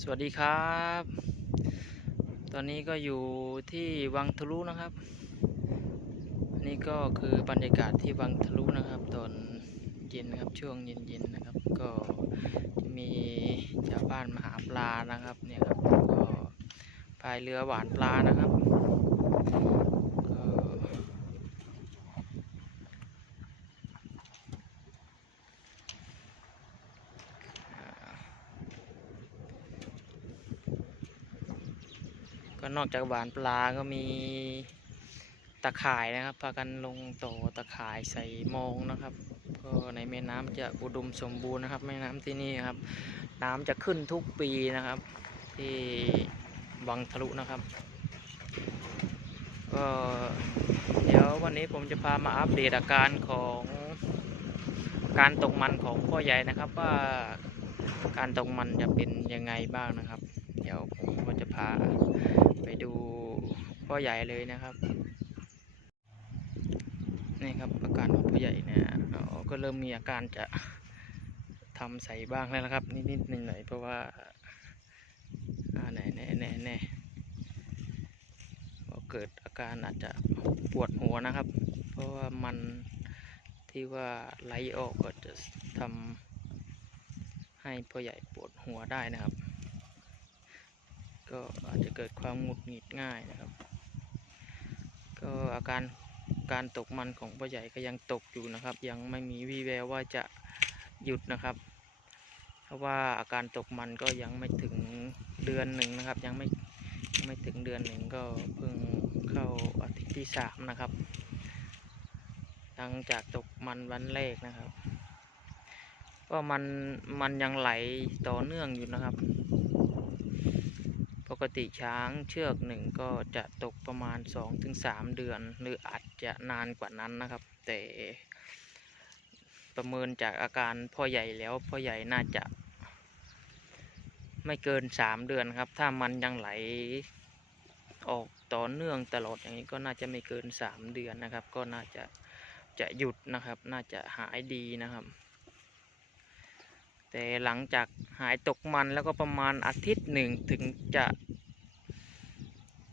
สวัสดีครับ ตอนนี้ก็อยู่ที่วังทะลุนะครับ นี่ก็คือบรรยากาศที่วังทะลุนะครับ ตอนเย็นครับช่วงเย็นๆนะครับ ก็จะมีชาวบ้านมาหาปลานะครับเนี่ยครับก็พายเรือหวานปลานะครับ ก็นอกจากหวานปลาก็มีตะข่ายนะครับ พากันลงโตอตะข่ายใส่โมงนะครับ ก็ในแม่น้ำจะอุดมสมบูรณ์นะครับ แม่น้ำที่นี่ครับ น้ำจะขึ้นทุกปีนะครับ ที่วังทะลุนะครับ ก็เดี๋ยววันนี้ผมจะพามาอัปเดตอาการของการตกมันของพ่อใหญ่นะครับว่าการตกมันจะเป็นยังไงบ้างนะครับ ดี๋ยวผมก็จะพาไปดูพ่อใหญ่เลยนะครับนี่ครับอาการของพ่อใหญ่เนี่ยก็เริ่มมีอาการจะทำใส่บ้างแล้วนะครับ นิดๆหน่อยๆเพราะว่าอ่าแน่แน่แน่แน่ก็เกิดอาการอาจจะปวดหัวนะครับ เพราะว่ามันที่ว่าไหลออกก็จะทำให้พ่อใหญ่ปวดหัวได้นะครับ ก็อาจจะเกิดความหงุดหงิดง่ายนะครับ ก็อาการการตกมันของพ่อใหญ่ก็ยังตกอยู่นะครับ ยังไม่มีวี่แววว่าจะหยุดนะครับ เพราะว่าอาการตกมันก็ยังไม่ถึงเดือนหนึ่งนะครับ ยังไม่ไม่ถึงเดือนหนึ่งก็เพิ่งเข้าอาทิตย์ที่สามนะครับ หลังจากตกมันวันแรกนะครับ ก็มันมันยังไหลต่อเนื่องอยู่นะครับ กติช้างเชือกหนึ่งก็จะตกประมาณ 2-3 เดือน หรืออาจจะนานกว่านั้นนะครับ แต่ประเมินจากอาการพ่อใหญ่แล้วพ่อใหญ่น่าจะไม่เกิน 3 เดือนครับ ถ้ามันยังไหลออกต่อเนื่องตลอดอย่างนี้ก็น่าจะไม่เกิน 3 เดือนนะครับ ก็น่าจะจะหยุดนะครับ น่าจะหายดีนะครับ แต่หลังจากหายตกมันแล้วก็ประมาณอาทิตย์หนึ่งถึงจะ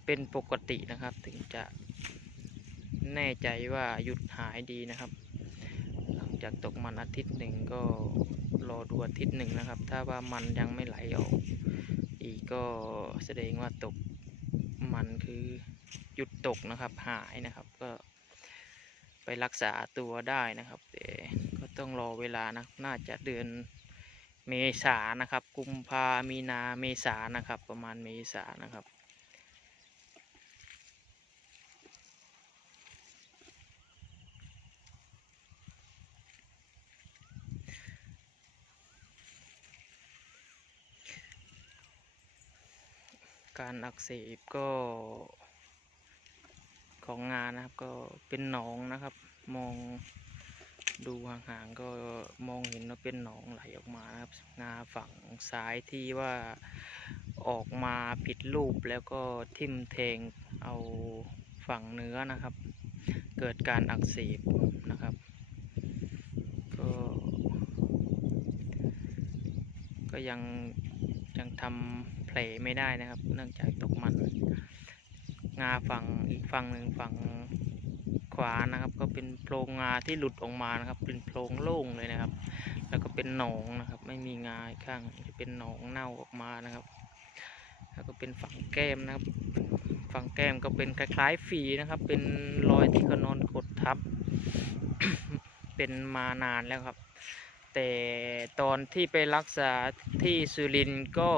เป็นปกตินะครับ ถึงจะแน่ใจว่าหยุดหายดีนะครับ หลังจากตกมันอาทิตย์หนึ่งก็รอดูอาทิตย์หนึ่งนะครับ ถ้าว่ามันยังไม่ไหลออก อีกก็แสดงว่าตกมันคือหยุดตกนะครับหายนะครับก็ไปรักษาตัวได้นะครับแต่ก็ต้องรอเวลานะน่าจะเดือน เมษานะครับ กุมภามีนาเมษานะครับ ประมาณเมษานะครับ การอักเสบก็ของงานนะครับก็เป็นหนองนะครับ มอง ดูห่างๆก็มองเห็นว่าเป็นหนองไหลออกมานะครับงาฝั่งซ้ายที่ว่าออกมาผิดรูปแล้วก็ทิ่มแทงเอาฝั่งเนื้อนะครับ เกิดการอักเสบนะครับ ก็ก็ยังยังทำแผลไม่ได้นะครับ เนื่องจากตกมันงาฝั่งอีกฝั่งหนึ่งฝั่งานะครับ ก็เป็นโพรงงาที่หลุดออกมานะครับ เป็นโพรงโล่งเลยนะครับ แล้วก็เป็นหนองนะครับ ไม่มีงาข้างจะเป็นหนองเน่าออกมานะครับ แล้วก็เป็นฝั่งแก้มนะครับ ฝั่งแก้มก็เป็นคล้ายๆฝีนะครับ เป็นรอยที่เขานอนกดทับ เป็นมานานแล้วครับ แต่ตอนที่ไปรักษาที่สุรินก็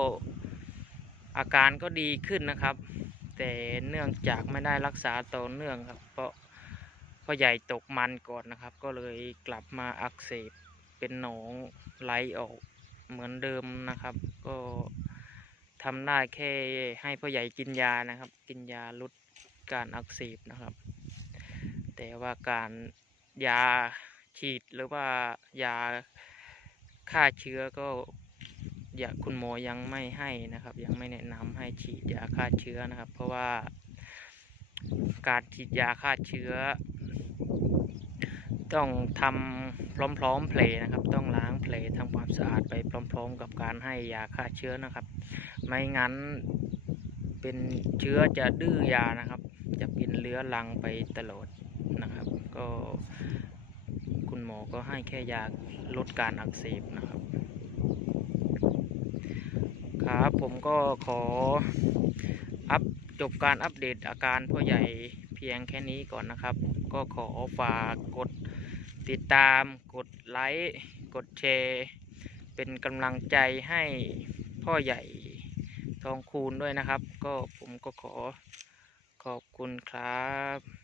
อาการก็ดีขึ้นนะครับ แต่เนื่องจากไม่ได้รักษาต่อเนื่องครับ เพราะ พ่อใหญ่ตกมันก่อนนะครับ ก็เลยกลับมาอักเสบเป็นหนองไหลออกเหมือนเดิมนะครับ ก็ทำได้แค่ให้พ่อใหญ่กินยานะครับ กินยาลดการอักเสบนะครับ แต่ว่าการยาฉีดหรือว่ายาฆ่าเชื้อก็ยาคุณหมอยังไม่ให้นะครับ ยังไม่แนะนำให้ฉีดยาฆ่าเชื้อนะครับ เพราะว่าการฉีดยาฆ่าเชื้อ ต้องทำพร้อมๆเพลนะครับ ต้องล้างเพลทำความสะอาดไปพร้อม ๆ กับการให้ยาฆ่าเชื้อนะครับ ไม่งั้นเป็นเชื้อจะดื้อยานะครับ จะเป็นเรื้อรังไปตลอดนะครับ ก็คุณหมอก็ให้แค่ยาลดการอักเสบนะครับ ครับผมก็ขออัปจบการอัปเดตอาการพ่อใหญ่เพียงแค่นี้ก่อนนะครับ ก็ขอฝากกด ติดตามกดไลค์กดแชร์ เป็นกำลังใจให้พ่อใหญ่ทองคูณด้วยนะครับ ก็ผมก็ขอขอบคุณครับ